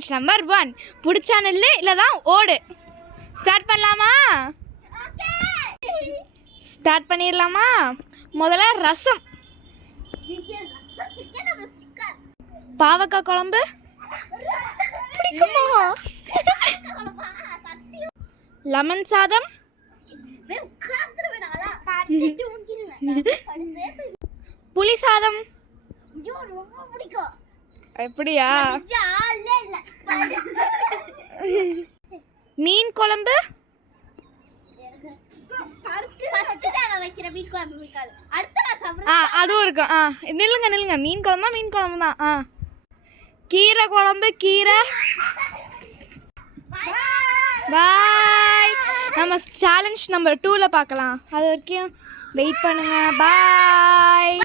Challenge number 1 பிடிச்சா நில்லு இல்லை தான் ஓடு. ஸ்டார்ட் பண்ணலாமா? ஸ்டார்ட் பண்ணிடலாமா? முதல்ல ரசம், பாவக்காய் குழம்பு பிடிக்குமா? லெமன் சாதம், புளி சாதம். எப்படியா? மீன் குழம்பு, அதுவும் இருக்கும். நில்லுங்க நில்லுங்க, மீன் குழம்பு மீன் குழம்பு தான். கீரை குழம்பு, கீரை. பாய். நம்ம சேலஞ்ச் நம்பர் 2ல பார்க்கலாம். அது வரைக்கும் வெயிட் பண்ணுங்க. பாய்.